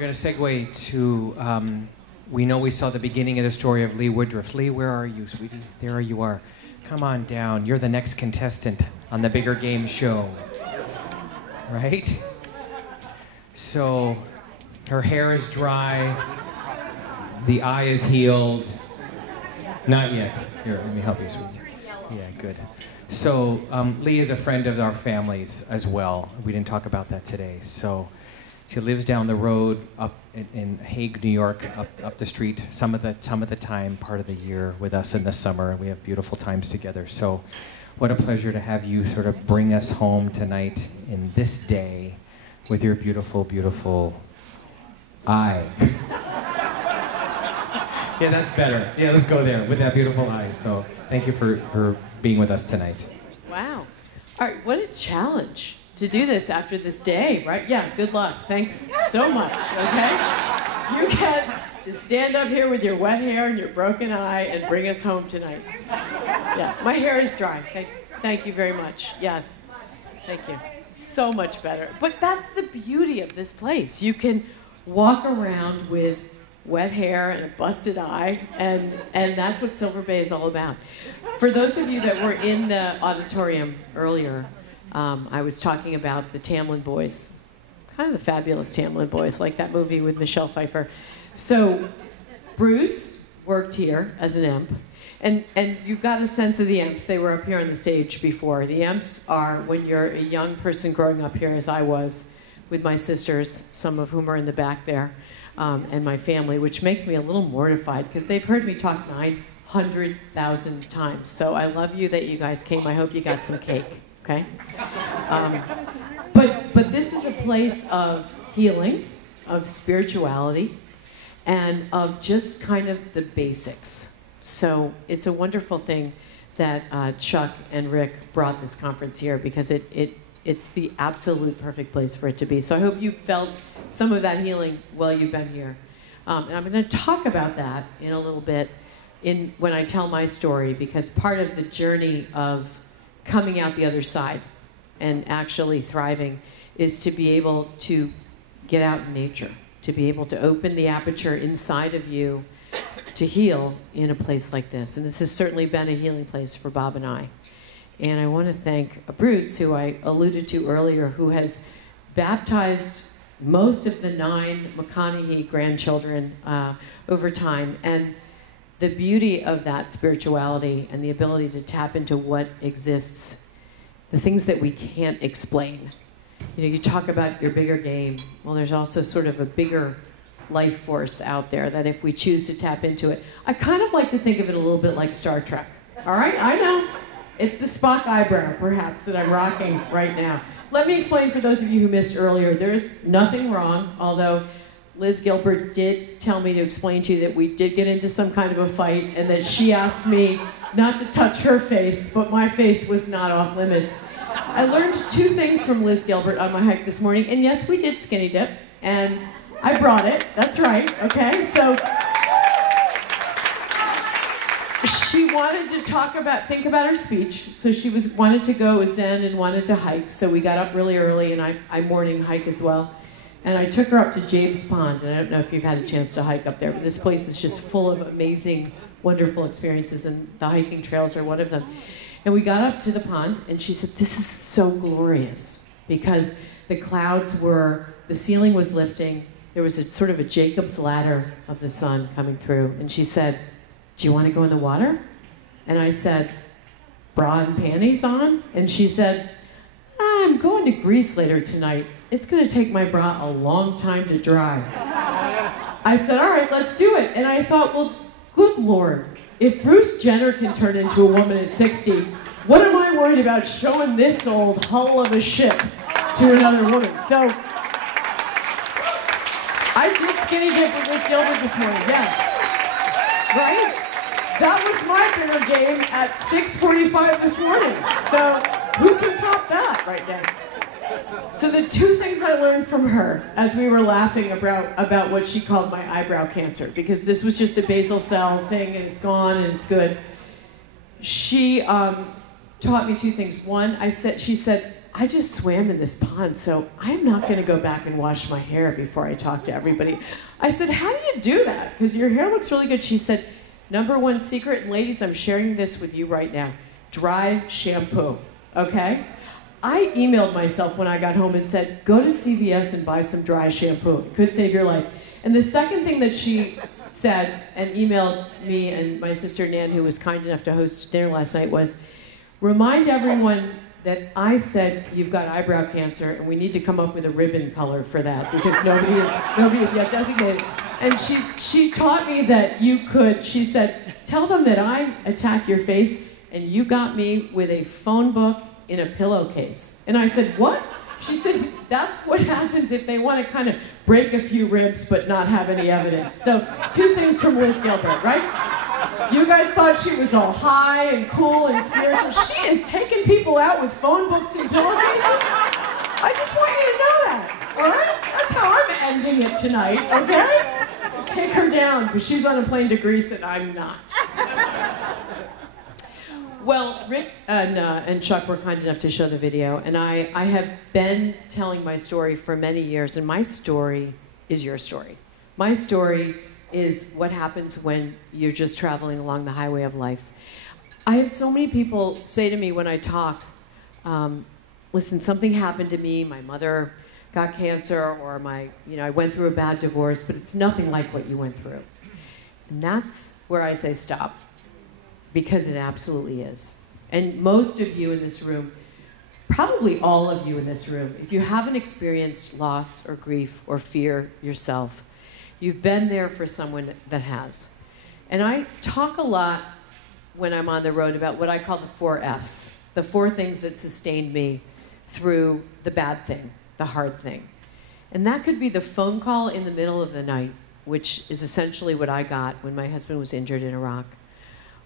We're going to segue to, we know we saw the beginning of the story of Lee Woodruff. Lee, where are you, sweetie? There you are. Come on down. You're the next contestant on the Bigger Game show. Right? So, her hair is dry. The eye is healed. Not yet. Here, let me help you, sweetie. Yeah, good. So, Lee is a friend of our family's as well. We didn't talk about that today. So, she lives down the road up in Hague, New York, up the street some of the time, part of the year with us in the summer. We have beautiful times together. So what a pleasure to have you sort of bring us home tonight in this day with your beautiful, beautiful eye. Yeah, that's better. Yeah, let's go there with that beautiful eye. So thank you for being with us tonight. Wow. All right, what a challenge to do this after this day, right? Yeah, good luck. Thanks so much, okay? You get to stand up here with your wet hair and your broken eye and bring us home tonight. Yeah, my hair is dry. Thank you very much. Yes, thank you. So much better. But that's the beauty of this place. You can walk around with wet hair and a busted eye, and that's what Silver Bay is all about. For those of you that were in the auditorium earlier, I was talking about the Tamlyn boys, kind of the fabulous Tamlyn boys, like that movie with Michelle Pfeiffer. So Bruce worked here as an imp, and you got a sense of the imps. They were up here on the stage before. The imps are when you're a young person growing up here, as I was, with my sisters, some of whom are in the back there, and my family, which makes me a little mortified because they've heard me talk 900,000 times. So I love you that you guys came. I hope you got some cake. Okay? But this is a place of healing, of spirituality, and of just kind of the basics. So it's a wonderful thing that Chuck and Rick brought this conference here because it's the absolute perfect place for it to be. So I hope you felt some of that healing while you've been here. And I'm going to talk about that in a little bit when I tell my story, because part of the journey of coming out the other side and actually thriving is to be able to get out in nature, to be able to open the aperture inside of you to heal in a place like this. And this has certainly been a healing place for Bob and I. And I want to thank Bruce, who I alluded to earlier, who has baptized most of the 9 McConaughey grandchildren over time. And the beauty of that spirituality and the ability to tap into what exists, the things that we can't explain. You know, you talk about your bigger game. Well, there's also sort of a bigger life force out there that if we choose to tap into it, I kind of like to think of it a little bit like Star Trek. All right, I know. It's the Spock eyebrow, perhaps, that I'm rocking right now. Let me explain for those of you who missed earlier. There's nothing wrong, although Liz Gilbert did tell me to explain to you that we did get into some kind of a fight and that she asked me not to touch her face, but my face was not off limits. I learned 2 things from Liz Gilbert on my hike this morning, and yes, we did skinny dip, and I brought it. That's right, okay? So she wanted to think about her speech, so she wanted to go zen and wanted to hike, so we got up really early, and I morning hike as well. And I took her up to James Pond, and I don't know if you've had a chance to hike up there, but this place is just full of amazing, wonderful experiences, and the hiking trails are one of them. And we got up to the pond, and she said, "This is so glorious," because the clouds the ceiling was lifting, there was a sort of a Jacob's ladder of the sun coming through, and she said, "Do you want to go in the water?" And I said, "Bra and panties on?" And she said, "I'm going to Greece later tonight. It's going to take my bra a long time to dry." I said, "All right, let's do it." And I thought, well, good Lord, if Bruce Jenner can turn into a woman at 60, what am I worried about showing this old hull of a ship to another woman? So I did skinny dip with Liz Gilbert this morning, yeah. Right? That was my bigger game at 6:45 this morning. So who can top that right now? So the 2 things I learned from her as we were laughing about what she called my eyebrow cancer, because this was just a basal cell thing and it's gone and it's good. She taught me 2 things. One, she said, I just swam in this pond, so I'm not going to go back and wash my hair before I talk to everybody. I said, how do you do that? Because your hair looks really good. She said, #1 secret, and ladies, I'm sharing this with you right now. Dry shampoo, okay? I emailed myself when I got home and said, go to CVS and buy some dry shampoo. It could save your life. And the second thing that she said and emailed me and my sister Nan, who was kind enough to host dinner last night, was, remind everyone that I said you've got eyebrow cancer and we need to come up with a ribbon color for that because nobody is yet designated. And she taught me that you could, she said, tell them that I attacked your face and you got me with a phone book in a pillowcase. And I said, what? She said, that's what happens if they want to kind of break a few ribs but not have any evidence. So 2 things from Liz Gilbert, right? You guys thought she was all high and cool and spiritual. She is taking people out with phone books and pillowcases. I just want you to know that, all right? That's how I'm ending it tonight, okay? Take her down, because she's on a plane to Greece and I'm not. Well, Rick and Chuck were kind enough to show the video, and I have been telling my story for many years, and my story is your story. My story is what happens when you're just traveling along the highway of life. I have so many people say to me when I talk, listen, something happened to me, my mother got cancer, or I went through a bad divorce, but it's nothing like what you went through. And that's where I say stop. Because it absolutely is. And most of you in this room, probably all of you in this room, if you haven't experienced loss or grief or fear yourself, you've been there for someone that has. And I talk a lot when I'm on the road about what I call the 4 F's, the 4 things that sustained me through the bad thing, the hard thing. And that could be the phone call in the middle of the night, which is essentially what I got when my husband was injured in Iraq.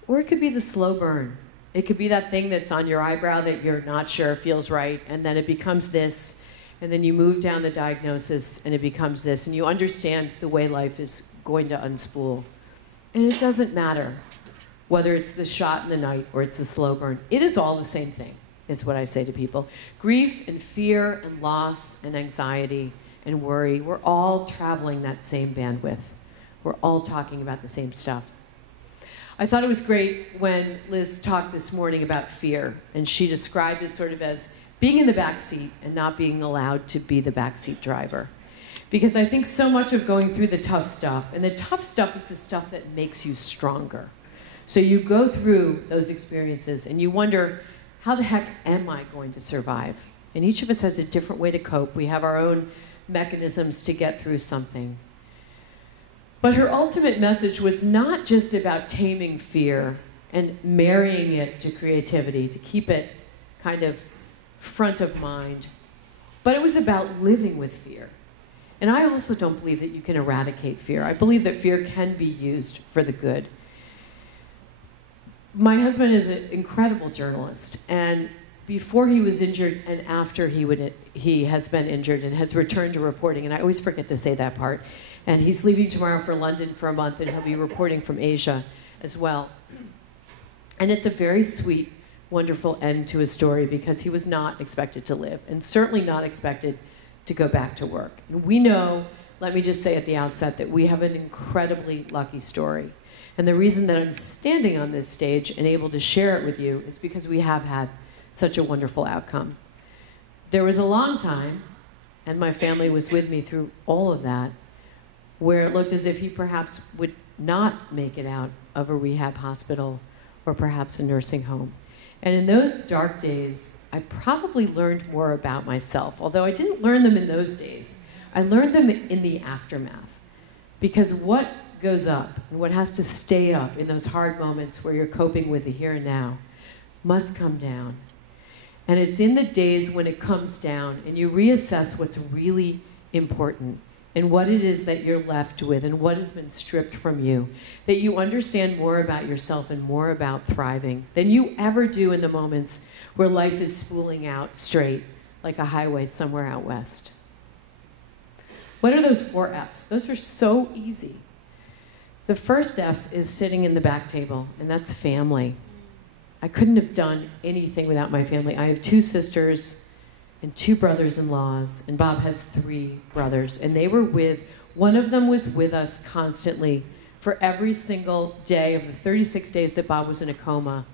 Or it could be the slow burn. It could be that thing that's on your eyebrow that you're not sure feels right, and then it becomes this, and then you move down the diagnosis, and it becomes this, and you understand the way life is going to unspool. And it doesn't matter whether it's the shot in the night or it's the slow burn. It is all the same thing, is what I say to people. Grief and fear and loss and anxiety and worry, we're all traveling that same bandwidth. We're all talking about the same stuff. I thought it was great when Liz talked this morning about fear, and she described it sort of as being in the back seat and not being allowed to be the backseat driver. Because I think so much of going through the tough stuff, and the tough stuff is the stuff that makes you stronger. So you go through those experiences and you wonder, how the heck am I going to survive? And each of us has a different way to cope. We have our own mechanisms to get through something. But her ultimate message was not just about taming fear and marrying it to creativity, to keep it kind of front of mind, but it was about living with fear. And I also don't believe that you can eradicate fear. I believe that fear can be used for the good. My husband is an incredible journalist, and before he was injured and after he has been injured and has returned to reporting, and I always forget to say that part, and he's leaving tomorrow for London for a month, and he'll be reporting from Asia as well. And it's a very sweet, wonderful end to his story because he was not expected to live, and certainly not expected to go back to work. And we know, let me just say at the outset, that we have an incredibly lucky story. And the reason that I'm standing on this stage and able to share it with you is because we have had such a wonderful outcome. There was a long time, and my family was with me through all of that, where it looked as if he perhaps would not make it out of a rehab hospital or perhaps a nursing home. And in those dark days, I probably learned more about myself. Although I didn't learn them in those days, I learned them in the aftermath. Because what goes up and what has to stay up in those hard moments where you're coping with the here and now must come down. And it's in the days when it comes down and you reassess what's really important and what it is that you're left with and what has been stripped from you, that you understand more about yourself and more about thriving than you ever do in the moments where life is spooling out straight like a highway somewhere out west. What are those 4 F's? Those are so easy. The first F is sitting in the back table, and that's family. I couldn't have done anything without my family. I have 2 sisters and 2 brothers-in-laws, and Bob has 3 brothers, and they were one of them was with us constantly for every single day of the 36 days that Bob was in a coma,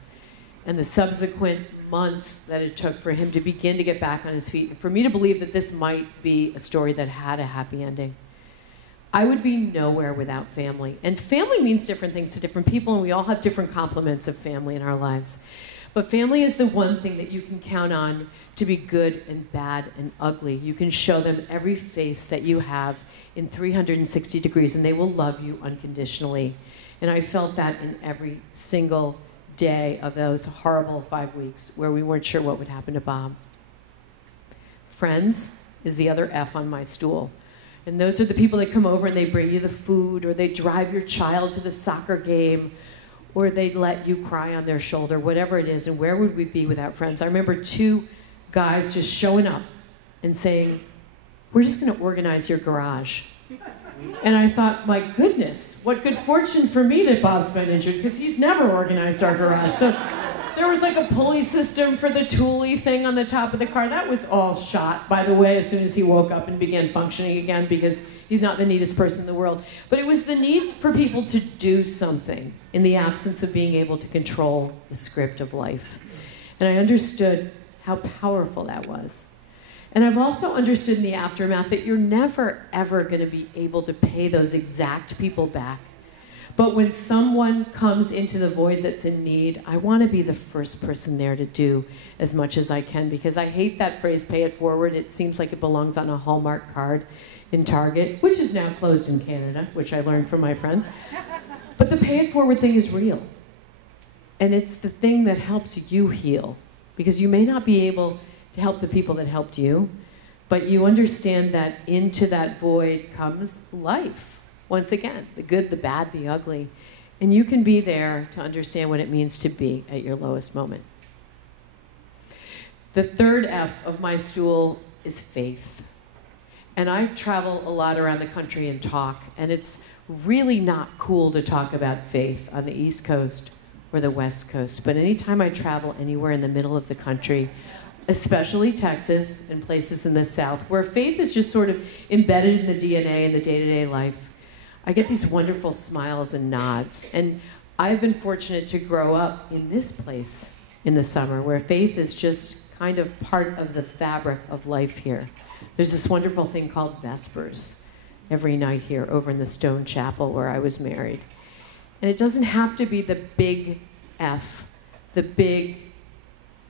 and the subsequent months that it took for him to begin to get back on his feet, and for me to believe that this might be a story that had a happy ending. I would be nowhere without family. And family means different things to different people, and we all have different complements of family in our lives. But family is the one thing that you can count on to be good and bad and ugly. You can show them every face that you have in 360 degrees, and they will love you unconditionally. And I felt that in every single day of those horrible 5 weeks where we weren't sure what would happen to Bob. Friends is the other F on my stool. And those are the people that come over and they bring you the food, or they drive your child to the soccer game, or they let you cry on their shoulder, whatever it is. And where would we be without friends? I remember 2 guys just showing up and saying, we're just going to organize your garage. And I thought, my goodness, what good fortune for me that Bob's been injured, because he's never organized our garage. So there was like a pulley system for the toolie thing on the top of the car. That was all shot, by the way, as soon as he woke up and began functioning again, because he's not the neatest person in the world. But it was the need for people to do something in the absence of being able to control the script of life. And I understood how powerful that was. And I've also understood in the aftermath that you're never, ever going to be able to pay those exact people back. But when someone comes into the void that's in need, I want to be the first person there to do as much as I can, because I hate that phrase, pay it forward. It seems like it belongs on a Hallmark card in Target, which is now closed in Canada, which I learned from my friends. But the pay it forward thing is real. And it's the thing that helps you heal, because you may not be able to help the people that helped you, but you understand that into that void comes life. Once again, the good, the bad, the ugly. And you can be there to understand what it means to be at your lowest moment. The third F of my stool is faith. And I travel a lot around the country and talk, and it's really not cool to talk about faith on the East Coast or the West Coast. But anytime I travel anywhere in the middle of the country, especially Texas and places in the South, where faith is just sort of embedded in the DNA in the day-to-day life, I get these wonderful smiles and nods. And I've been fortunate to grow up in this place in the summer, where faith is just kind of part of the fabric of life here. There's this wonderful thing called Vespers every night here over in the Stone Chapel where I was married. And it doesn't have to be the big F, the big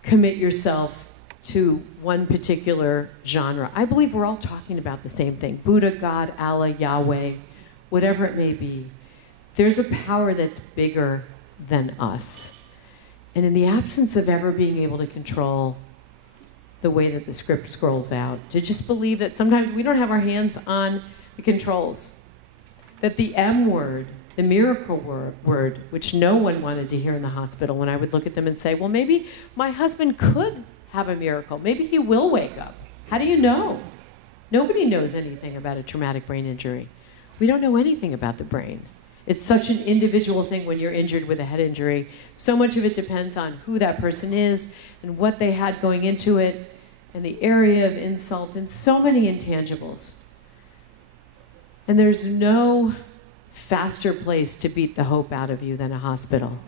commit yourself to one particular genre. I believe we're all talking about the same thing. Buddha, God, Allah, Yahweh, whatever it may be. There's a power that's bigger than us. And in the absence of ever being able to control the way that the script scrolls out, to just believe that sometimes we don't have our hands on the controls. That the M word, the miracle word, which no one wanted to hear in the hospital, when I would look at them and say, well, maybe my husband could have a miracle. Maybe he will wake up. How do you know? Nobody knows anything about a traumatic brain injury. We don't know anything about the brain. It's such an individual thing when you're injured with a head injury. So much of it depends on who that person is and what they had going into it and the area of insult and so many intangibles. And there's no faster place to beat the hope out of you than a hospital,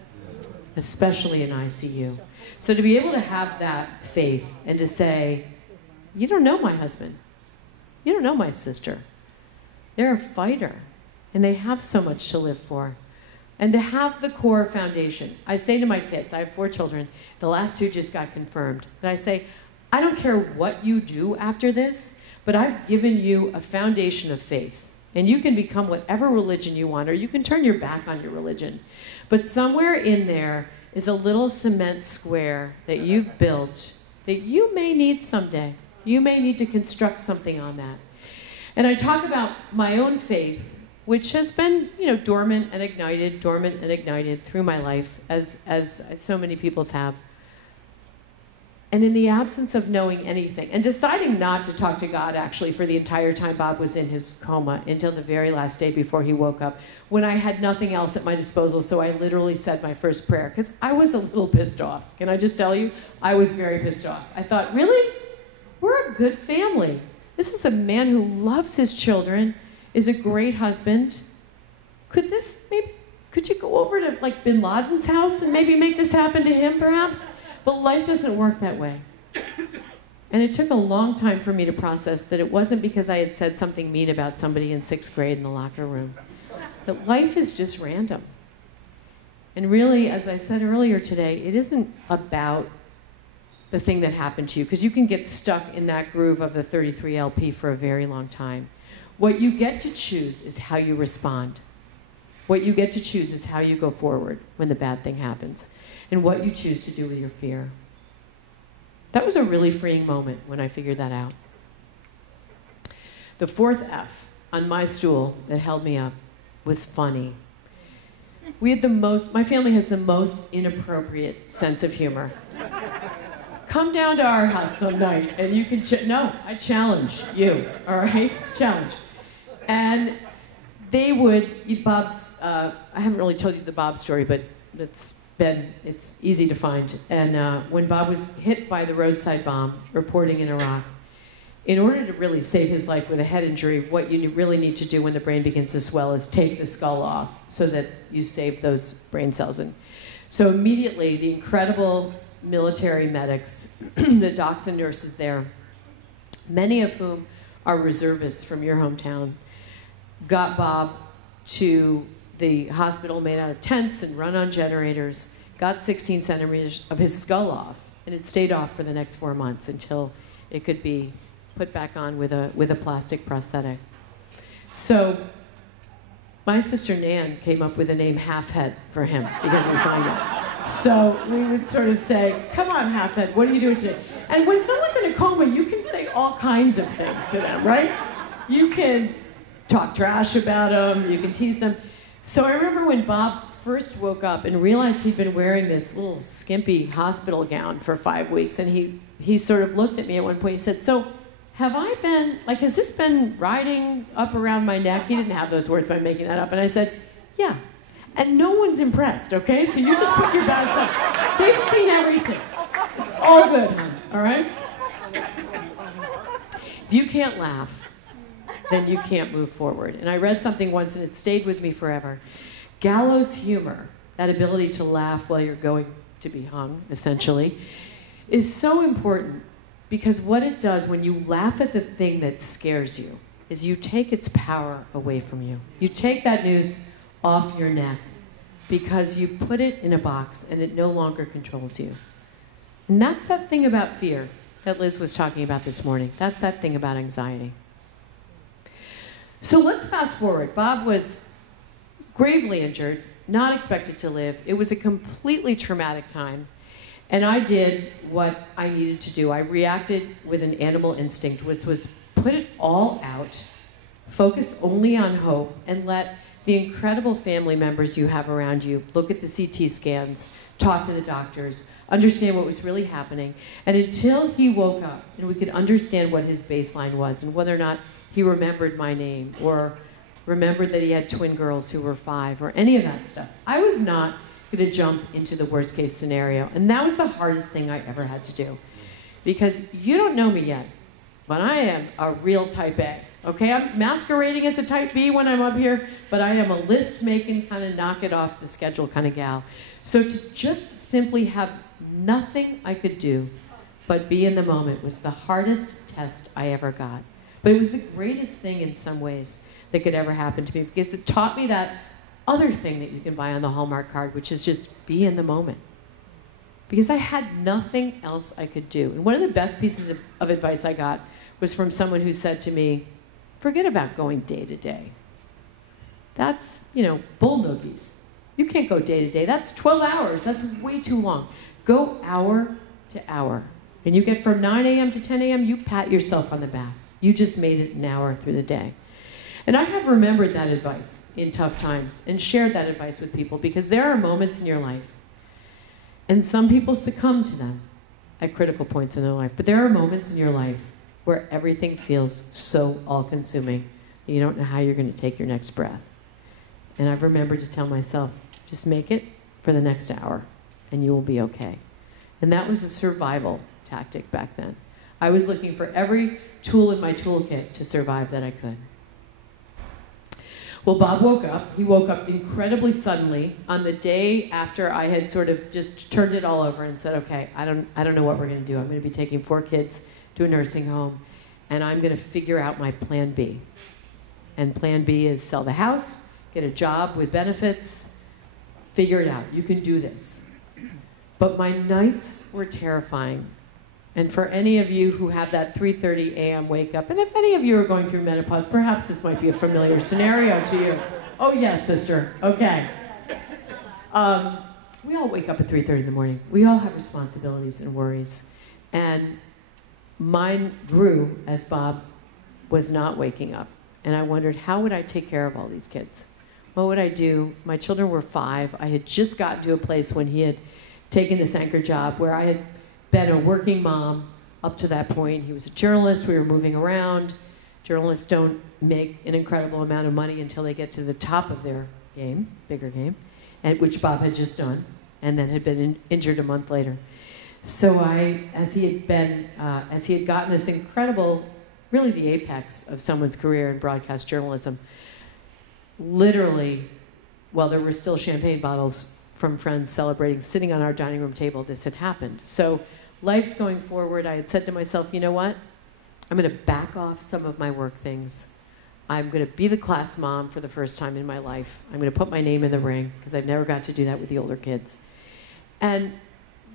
especially in ICU. So to be able to have that faith and to say, you don't know my husband. You don't know my sister. They're a fighter, and they have so much to live for. And to have the core foundation. I say to my kids, I have 4 children, the last 2 just got confirmed, and I say, I don't care what you do after this, but I've given you a foundation of faith. And you can become whatever religion you want, or you can turn your back on your religion. But somewhere in there is a little cement square that you've built that you may need someday. You may need to construct something on that. And I talk about my own faith, which has been, dormant and ignited through my life, as so many people's have. And in the absence of knowing anything, and deciding not to talk to God, actually, for the entire time Bob was in his coma, until the very last day before he woke up, when I had nothing else at my disposal, so I literally said my first prayer, because I was a little pissed off. Can I just tell you? I was very pissed off. I thought, really? We're a a good family. This is a man who loves his children, is a great husband. Could you go over to like Bin Laden's house and maybe make this happen to him perhaps? But life doesn't work that way. And it took a long time for me to process that it wasn't because I had said something mean about somebody in 6th grade in the locker room. That life is just random. And really, as I said earlier today, it isn't about the thing that happened to you, because you can get stuck in that groove of the 33 LP for a very long time. What you get to choose is how you respond. What you get to choose is how you go forward when the bad thing happens, and what you choose to do with your fear. That was a really freeing moment when I figured that out. The 4th F on my stool that held me up was funny. My family has the most inappropriate sense of humor. Come down to our house some night and you can, I challenge you, all right? Challenge. And they would eat Bob's, I haven't really told you the Bob story, but it's easy to find. And when Bob was hit by the roadside bomb reporting in Iraq, in order to really save his life with a head injury, what you really need to do when the brain begins to swell is take the skull off so that you save those brain cells. And so immediately, the incredible military medics, the docs and nurses there, many of whom are reservists from your hometown, got Bob to the hospital made out of tents and run on generators, got 16 centimeters of his skull off, and it stayed off for the next 4 months until it could be put back on with a plastic prosthetic. So my sister Nan came up with the name Half-Head for him because we find it. So we would sort of say, come on, Half-Head, what are you doing today? And when someone's in a coma, you can say all kinds of things to them, right? You can talk trash about them, you can tease them. So I remember when Bob first woke up and realized he'd been wearing this little skimpy hospital gown for 5 weeks, and he sort of looked at me at one point, he said, so has this been riding up around my neck? He didn't have those words, but I'm making that up. And I said, yeah. And no one's impressed, okay? So you just put your bad side. They've seen everything. It's all good, hon, all right? If you can't laugh, then you can't move forward. And I read something once, and it stayed with me forever. Gallows humor, that ability to laugh while you're going to be hung, essentially, is so important. Because what it does when you laugh at the thing that scares you is you take its power away from you. You take that noose off your neck because you put it in a box and it no longer controls you. And that's that thing about fear that Liz was talking about this morning. That's that thing about anxiety. So let's fast forward. Bob was gravely injured, not expected to live. It was a completely traumatic time. And I did what I needed to do. I reacted with an animal instinct, which was put it all out, focus only on hope, and let the incredible family members you have around you look at the CT scans, talk to the doctors, understand what was really happening. And until he woke up and we could understand what his baseline was and whether or not he remembered my name or remembered that he had twin girls who were 5 or any of that stuff, I was not going to jump into the worst case scenario. And that was the hardest thing I ever had to do. Because you don't know me yet, but I am a real type A. Okay, I'm masquerading as a type B when I'm up here, but I am a list-making, kind of knock it off the schedule kind of gal. So to just simply have nothing I could do but be in the moment was the hardest test I ever got. But it was the greatest thing in some ways that could ever happen to me, because it taught me that other thing that you can buy on the Hallmark card, which is just be in the moment. Because I had nothing else I could do. And one of the best pieces of advice I got was from someone who said to me, forget about going day to day. That's, bull noogies. You can't go day to day. That's 12 hours. That's way too long. Go hour to hour. And you get from 9 a.m. to 10 a.m., you pat yourself on the back. You just made it an hour through the day. And I have remembered that advice in tough times and shared that advice with people, because there are moments in your life, and some people succumb to them at critical points in their life, but there are moments in your life where everything feels so all-consuming that you don't know how you're going to take your next breath. And I've remembered to tell myself, just make it for the next hour, and you will be okay. And that was a survival tactic back then. I was looking for every tool in my toolkit to survive that I could. Well, Bob woke up. He woke up incredibly suddenly on the day after I had sort of just turned it all over and said, okay, I don't know what we're going to do. I'm going to be taking 4 kids to a nursing home, and I'm going to figure out my plan B. And plan B is sell the house, get a job with benefits, figure it out. You can do this. But my nights were terrifying. And for any of you who have that 3:30 a.m. wake up, and if any of you are going through menopause, perhaps this might be a familiar scenario to you. Oh yes, sister, okay. We all wake up at 3:30 in the morning. We all have responsibilities and worries. And mine grew as Bob was not waking up. And I wondered, how would I take care of all these kids? What would I do? My children were 5. I had just gotten to a place when he had taken this anchor job where I had been a working mom up to that point. He was a journalist. We were moving around. Journalists don't make an incredible amount of money until they get to the top of their game, bigger game, and which Bob had just done, and then had been injured a month later. So as he had gotten this incredible, really the apex of someone's career in broadcast journalism, literally, while there were still champagne bottles from friends celebrating, sitting on our dining room table, this had happened. So life's going forward. I had said to myself, you know what? I'm going to back off some of my work things. I'm going to be the class mom for the first time in my life. I'm going to put my name in the ring, because I've never got to do that with the older kids. And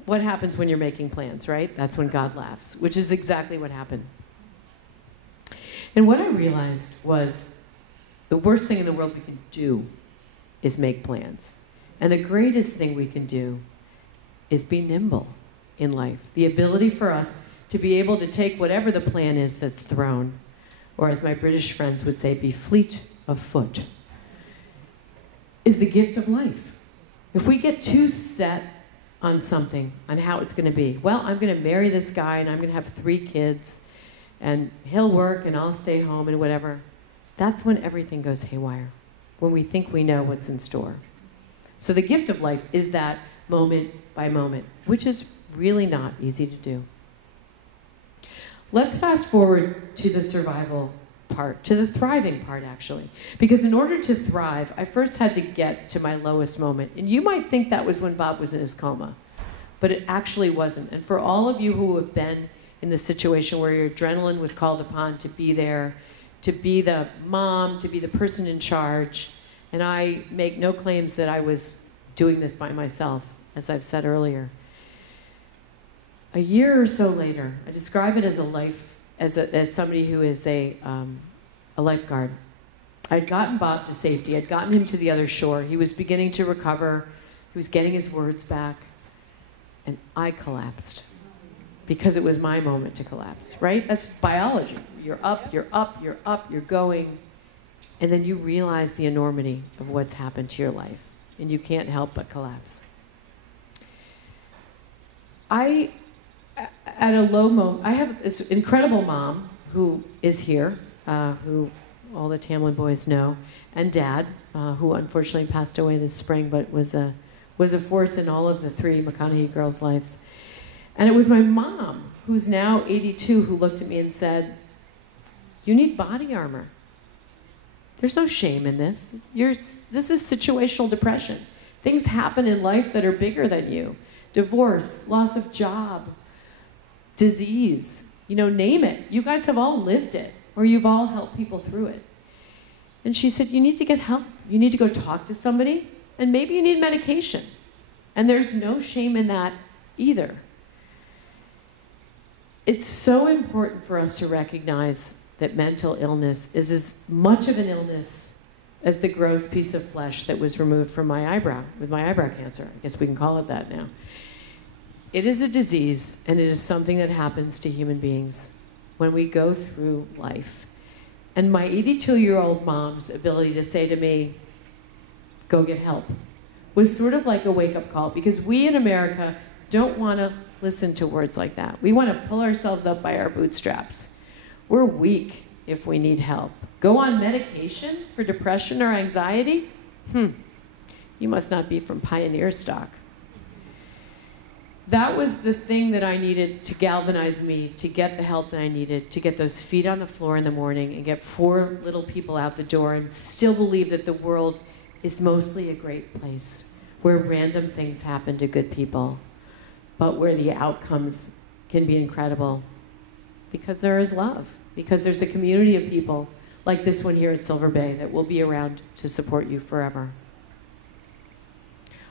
what happens when you're making plans, right? That's when God laughs, which is exactly what happened. And what I realized was the worst thing in the world we can do is make plans. And the greatest thing we can do is be nimble in life. The ability for us to be able to take whatever the plan is that's thrown, or as my British friends would say, be fleet of foot, is the gift of life. If we get too set on something, on how it's going to be, well, I'm going to marry this guy and I'm going to have 3 kids and he'll work and I'll stay home and whatever, that's when everything goes haywire, when we think we know what's in store. So the gift of life is that moment by moment, which is really not easy to do. Let's fast forward to the survival part, to the thriving part, actually. Because in order to thrive, I first had to get to my lowest moment. And you might think that was when Bob was in his coma, but it actually wasn't. And for all of you who have been in the situation where your adrenaline was called upon to be there, to be the mom, to be the person in charge, and I make no claims that I was doing this by myself, as I've said earlier. A year or so later, I describe it as as somebody who is a lifeguard. I'd gotten Bob to safety. I'd gotten him to the other shore. He was beginning to recover. He was getting his words back. And I collapsed because it was my moment to collapse, right? That's biology. You're up, you're up, you're up, you're going. And then you realize the enormity of what's happened to your life. And you can't help but collapse. At a low moment, I have this incredible mom who is here, who all the Tamlyn boys know, and dad, who unfortunately passed away this spring, but was a force in all of the 3 McConaughey girls' lives. And it was my mom, who's now 82, who looked at me and said, "You need body armor. There's no shame in this. This is situational depression. Things happen in life that are bigger than you. Divorce, loss of job, disease, name it. You guys have all lived it, or you've all helped people through it." And she said, you need to get help. You need to go talk to somebody, and maybe you need medication. And there's no shame in that either. It's so important for us to recognize that mental illness is as much of an illness as the gross piece of flesh that was removed from my eyebrow, with my eyebrow cancer. I guess we can call it that now. It is a disease, and it is something that happens to human beings when we go through life. And my 82-year-old mom's ability to say to me, "Go get help," was sort of like a wake-up call, because we in America don't want to listen to words like that. We want to pull ourselves up by our bootstraps. We're weak if we need help. Go on medication for depression or anxiety? You must not be from pioneer stock. that was the thing that I needed to galvanize me, to get the help that I needed, to get those feet on the floor in the morning and get 4 little people out the door and still believe that the world is mostly a great place where random things happen to good people, but where the outcomes can be incredible because there is love, because there's a community of people like this one here at Silver Bay that will be around to support you forever.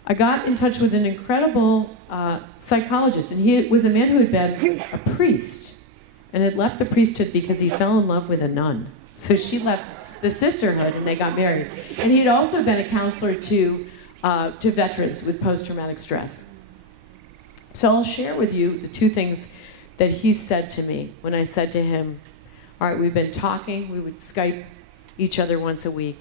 I got in touch with an incredible psychologist, and he was a man who had been a priest and had left the priesthood because he fell in love with a nun. So she left the sisterhood and they got married. And he had also been a counselor to veterans with post-traumatic stress. So I'll share with you the 2 things that he said to me when I said to him, all right, we've been talking, we would Skype each other once a week.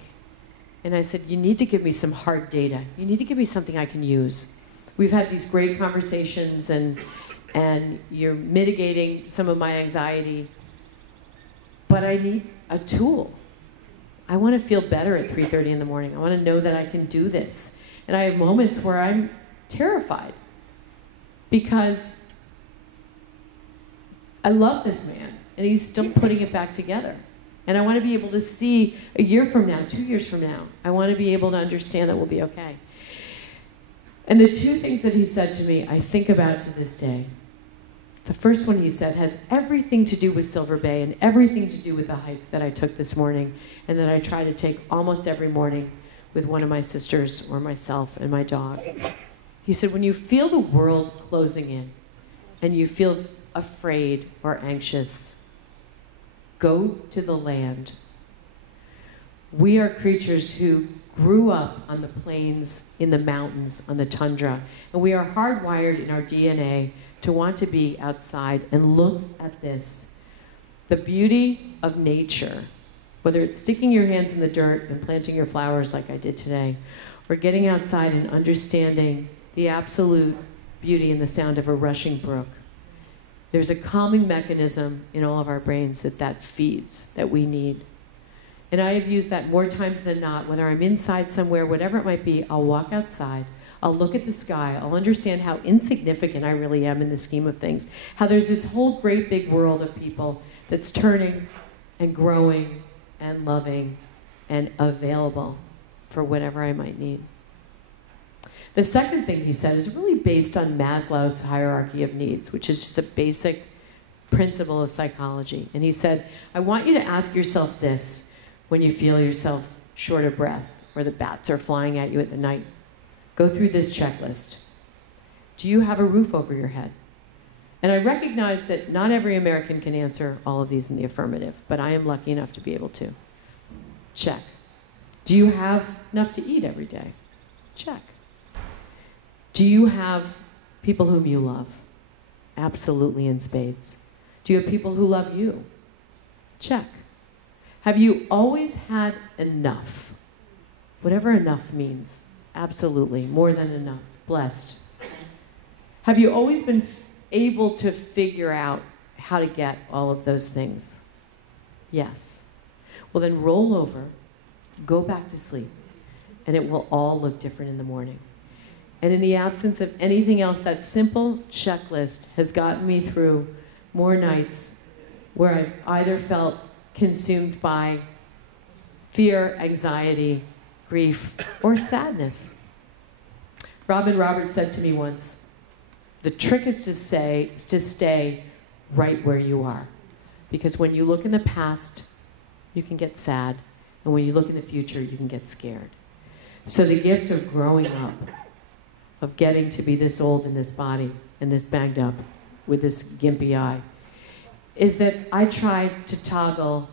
And I said, you need to give me some hard data. You need to give me something I can use. We've had these great conversations and you're mitigating some of my anxiety, but I need a tool. I want to feel better at 3:30 in the morning. I want to know that I can do this. And I have moments where I'm terrified because I love this man and he's still putting it back together. And I want to be able to see a year from now, 2 years from now, I want to be able to understand that we'll be okay. And the 2 things that he said to me, I think about to this day. The first one he said has everything to do with Silver Bay and everything to do with the hike that I took this morning and that I try to take almost every morning with one of my sisters or myself and my dog. He said, when you feel the world closing in and you feel afraid or anxious, go to the land. We are creatures who grew up on the plains, in the mountains, on the tundra, and we are hardwired in our DNA to want to be outside and look at this. The beauty of nature, whether it's sticking your hands in the dirt and planting your flowers like I did today, or getting outside and understanding the absolute beauty and the sound of a rushing brook. There's a calming mechanism in all of our brains that feeds, that we need. And I have used that more times than not, whether I'm inside somewhere, whatever it might be, I'll walk outside, I'll look at the sky, I'll understand how insignificant I really am in the scheme of things, how there's this whole great big world of people that's turning and growing and loving and available for whatever I might need. The second thing he said is really based on Maslow's hierarchy of needs, which is just a basic principle of psychology. And he said, I want you to ask yourself this when you feel yourself short of breath or the bats are flying at you at the night. Go through this checklist. Do you have a roof over your head? And I recognize that not every American can answer all of these in the affirmative, but I am lucky enough to be able to. Check. Do you have enough to eat every day? Check. Do you have people whom you love? Absolutely, in spades. Do you have people who love you? Check. Have you always had enough? Whatever enough means. Absolutely, more than enough. Blessed. Have you always been able to figure out how to get all of those things? Yes. Well, then roll over, go back to sleep, and it will all look different in the morning. And in the absence of anything else, that simple checklist has gotten me through more nights where I've either felt consumed by fear, anxiety, grief, or sadness. Robin Roberts said to me once, the trick is to stay right where you are. Because when you look in the past, you can get sad. And when you look in the future, you can get scared. So the gift of growing up, of getting to be this old in this body and this banged up with this gimpy eye, is that I try to toggle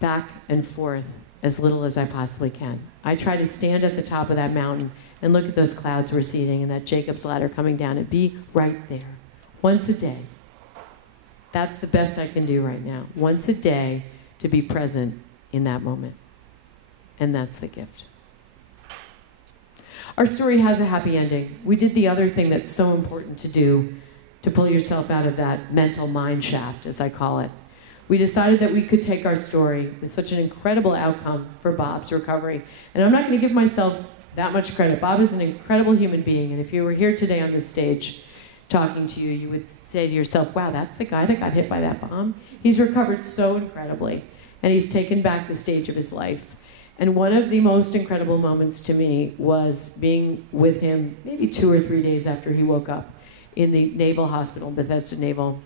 back and forth as little as I possibly can. I try to stand at the top of that mountain and look at those clouds receding and that Jacob's ladder coming down and be right there, once a day. That's the best I can do right now. Once a day to be present in that moment. And that's the gift. Our story has a happy ending. We did the other thing that's so important to do to pull yourself out of that mental mine shaft, as I call it. We decided that we could take our story with such an incredible outcome for Bob's recovery. And I'm not going to give myself that much credit. Bob is an incredible human being, and if you were here today on this stage talking to you, you would say to yourself, wow, that's the guy that got hit by that bomb? He's recovered so incredibly, and he's taken back the stage of his life. And one of the most incredible moments to me was being with him maybe 2 or 3 days after he woke up in the Naval Hospital, Bethesda Naval.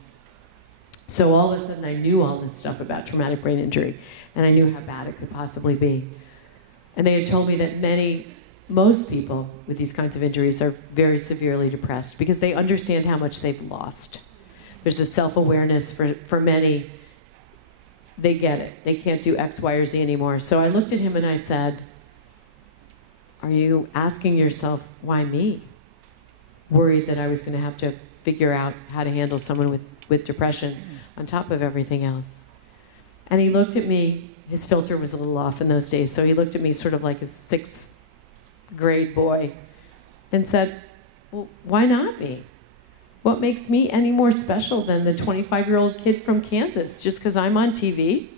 So all of a sudden I knew all this stuff about traumatic brain injury, and I knew how bad it could possibly be. And they had told me that most people with these kinds of injuries are very severely depressed because they understand how much they've lost. There's a self-awareness for many. They get it. They can't do X, Y, or Z anymore. So I looked at him and I said, are you asking yourself, why me? Worried that I was going to have to figure out how to handle someone with depression on top of everything else. And he looked at me. His filter was a little off in those days, so he looked at me sort of like a 6th grade boy and said, well, why not me? What makes me any more special than the 25-year-old kid from Kansas just because I'm on TV?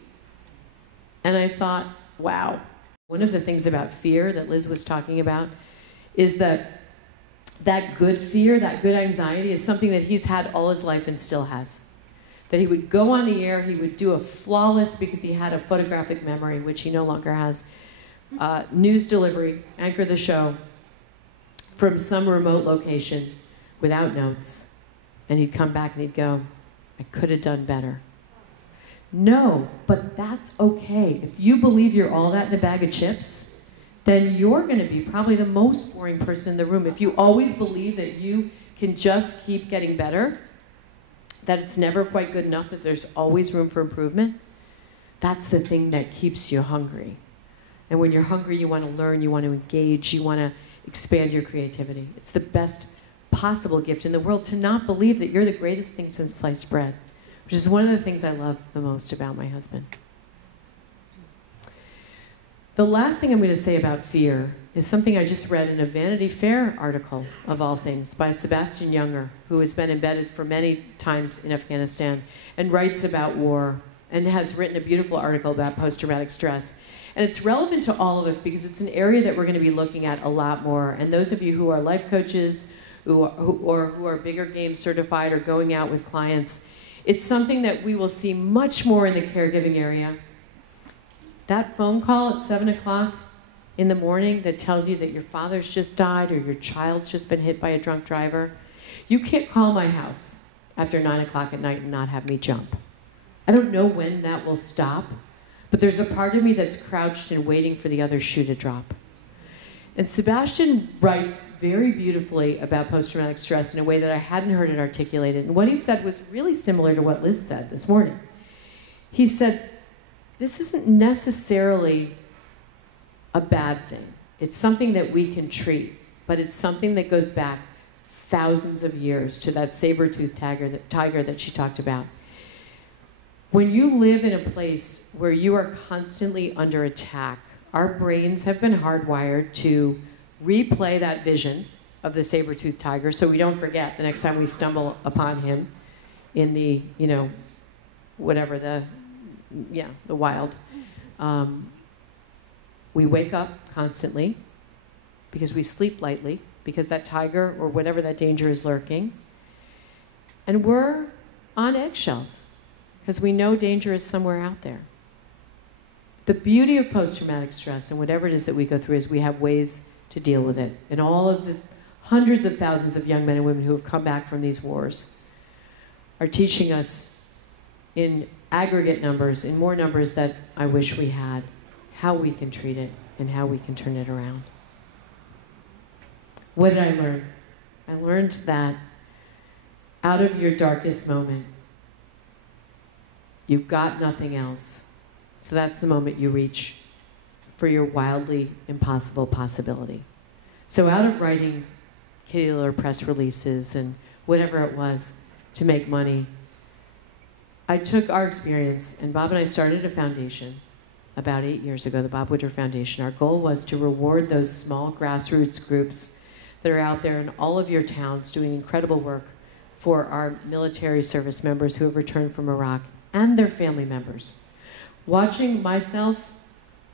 And I thought, wow. One of the things about fear that Liz was talking about is that good fear, that good anxiety is something that he's had all his life and still has. That he would go on the air, he would do a flawless, because he had a photographic memory, which he no longer has, news delivery, anchor the show from some remote location without notes. And he'd come back and he'd go, I could have done better. No, but that's okay. If you believe you're all that in a bag of chips, then you're going to be probably the most boring person in the room. If you always believe that you can just keep getting better, that it's never quite good enough, that there's always room for improvement, that's the thing that keeps you hungry. And when you're hungry, you want to learn, you want to engage, you want to expand your creativity. It's the best possible gift in the world to not believe that you're the greatest thing since sliced bread, which is one of the things I love the most about my husband. The last thing I'm going to say about fear is something I just read in a Vanity Fair article, of all things, by Sebastian Junger, who has been embedded for many times in Afghanistan and writes about war and has written a beautiful article about post-traumatic stress. And it's relevant to all of us because it's an area that we're going to be looking at a lot more. And those of you who are life coaches, who are bigger game certified or going out with clients, it's something that we will see much more in the caregiving area. That phone call at 7 o'clock in the morning that tells you that your father's just died or your child's just been hit by a drunk driver, you can't call my house after 9 o'clock at night and not have me jump. I don't know when that will stop, but there's a part of me that's crouched and waiting for the other shoe to drop. And Sebastian writes very beautifully about post-traumatic stress in a way that I hadn't heard it articulated. And what he said was really similar to what Liz said this morning. He said, this isn't necessarily a bad thing. It's something that we can treat, but it's something that goes back thousands of years to that saber-toothed tiger that she talked about. When you live in a place where you are constantly under attack, our brains have been hardwired to replay that vision of the saber-toothed tiger so we don't forget the next time we stumble upon him in the, whatever, the wild. We wake up constantly because we sleep lightly, because that tiger or whatever that danger is lurking. And we're on eggshells because we know danger is somewhere out there. The beauty of post-traumatic stress and whatever it is that we go through is we have ways to deal with it. And all of the hundreds of thousands of young men and women who have come back from these wars are teaching us in aggregate numbers, in more numbers that I wish we had, how we can treat it and how we can turn it around. What did I learn? I learned that out of your darkest moment, you've got nothing else. So that's the moment you reach for your wildly impossible possibility. So out of writing killer press releases and whatever it was to make money, I took our experience, and Bob and I started a foundation about 8 years ago, the Bob Woodruff Foundation. Our goal was to reward those small grassroots groups that are out there in all of your towns doing incredible work for our military service members who have returned from Iraq and their family members. Watching myself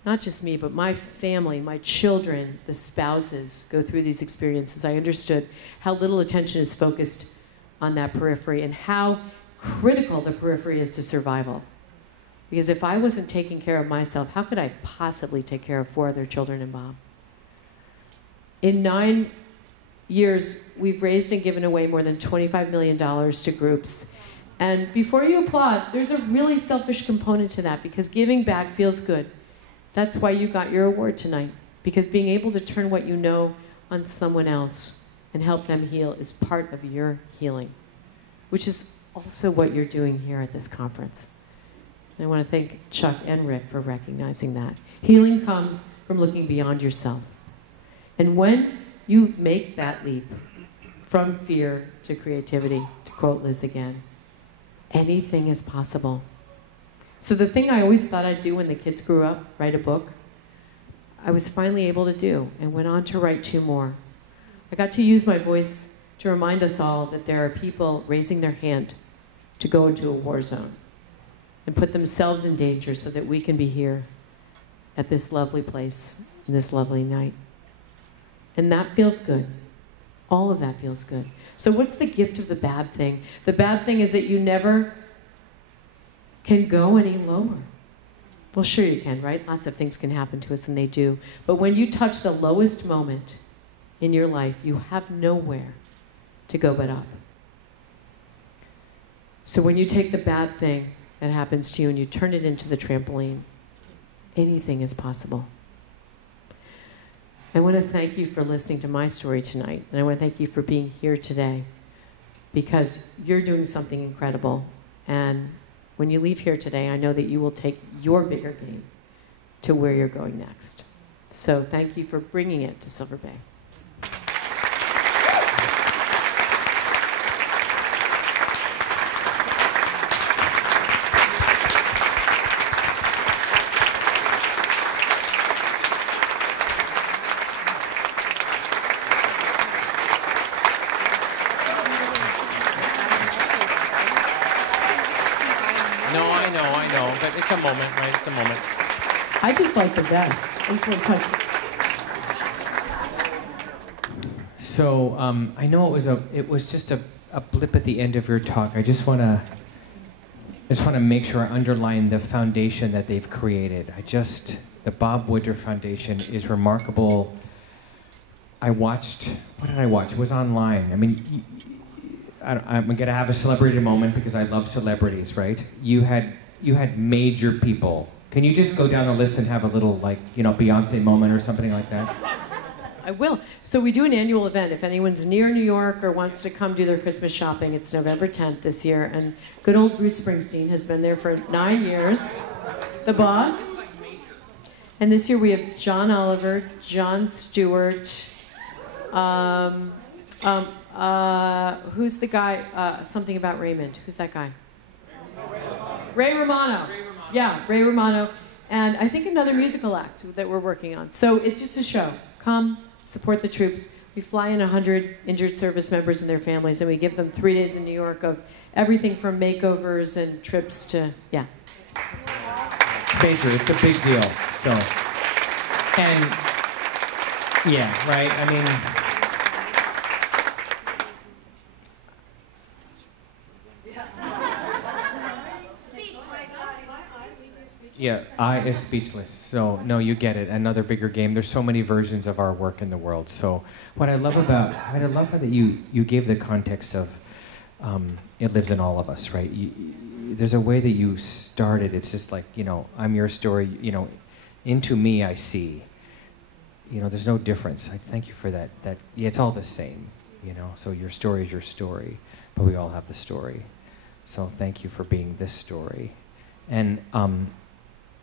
not just me, but my family, my children, the spouses go through these experiences, I understood how little attention is focused on that periphery and how critical the periphery is to survival. Because if I wasn't taking care of myself, how could I possibly take care of 4 other children and Bob? In 9 years, we've raised and given away more than $25 million to groups. And before you applaud, there's a really selfish component to that because giving back feels good. That's why you got your award tonight. Because being able to turn what you know on someone else and help them heal is part of your healing, which is also what you're doing here at this conference. And I want to thank Chuck and Rick for recognizing that. Healing comes from looking beyond yourself. And when you make that leap from fear to creativity, to quote Liz again, anything is possible. So the thing I always thought I'd do when the kids grew up, write a book, I was finally able to do and went on to write 2 more. I got to use my voice to remind us all that there are people raising their hand to go into a war zone and put themselves in danger so that we can be here at this lovely place, in this lovely night. And that feels good. All of that feels good. So what's the gift of the bad thing? The bad thing is that you never can go any lower. Well, sure you can, right? Lots of things can happen to us, and they do. But when you touch the lowest moment in your life, you have nowhere to go but up. So when you take the bad thing that happens to you and you turn it into the trampoline, anything is possible. I want to thank you for listening to my story tonight, and I want to thank you for being here today, because you're doing something incredible. And when you leave here today, I know that you will take your bigger game to where you're going next. So thank you for bringing it to Silver Bay. It's a moment, right? It's a moment. I just like the best. I just want to touch it. So I know it was just a blip at the end of your talk. I just want to make sure I underline the foundation that they've created. The Bob Woodruff Foundation is remarkable. What did I watch? It was online. I mean, I'm going to have a celebrity moment because I love celebrities, right? You had major people. Can you just go down the list and have a little, Beyonce moment or something like that? I will. So we do an annual event. If anyone's near New York or wants to come do their Christmas shopping, it's November 10th this year. And good old Bruce Springsteen has been there for 9 years. The boss. And this year we have John Oliver, Jon Stewart, who's the guy, something about Raymond. Who's that guy? Ray Romano. Yeah, Ray Romano. And I think another musical act that we're working on. So it's just a show. Come, support the troops. We fly in 100 injured service members and their families, and we give them 3 days in New York of everything from makeovers and trips to, yeah. It's major. It's a big deal. So, and, yeah, right? I mean... Yeah, I is speechless. So no, you get it. Another bigger game. There's so many versions of our work in the world. So what I love that you gave the context of it lives in all of us, right? There's a way that you started. It's just like, I'm your story. Into me I see. There's no difference. I thank you for that. Yeah, it's all the same. So your story is your story, but we all have the story. So thank you for being this story, and.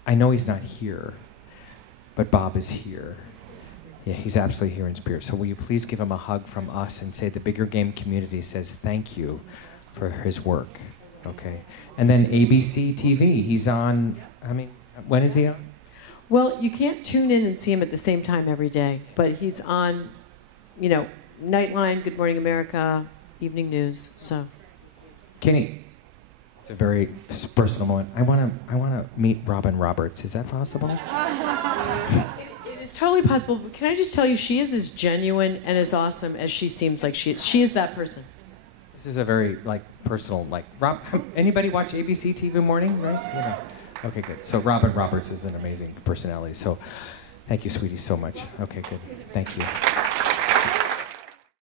I know he's not here, but Bob is here. Yeah, he's absolutely here in spirit. So will you please give him a hug from us and say the Bigger Game community says thank you for his work, okay? And then ABC TV, he's on, when is he on? Well, you can't tune in and see him at the same time every day, but he's on, Nightline, Good Morning America, Evening News, so. Kenny, It's a very personal moment. I wanna meet Robin Roberts. Is that possible? It is totally possible, but can I just tell you, she is as genuine and as awesome as she seems like she is. She is that person. This is a very personal anybody watch ABC TV Morning, right? You know. Okay, good. So Robin Roberts is an amazing personality. So thank you, sweetie, so much. Okay, good. Thank you.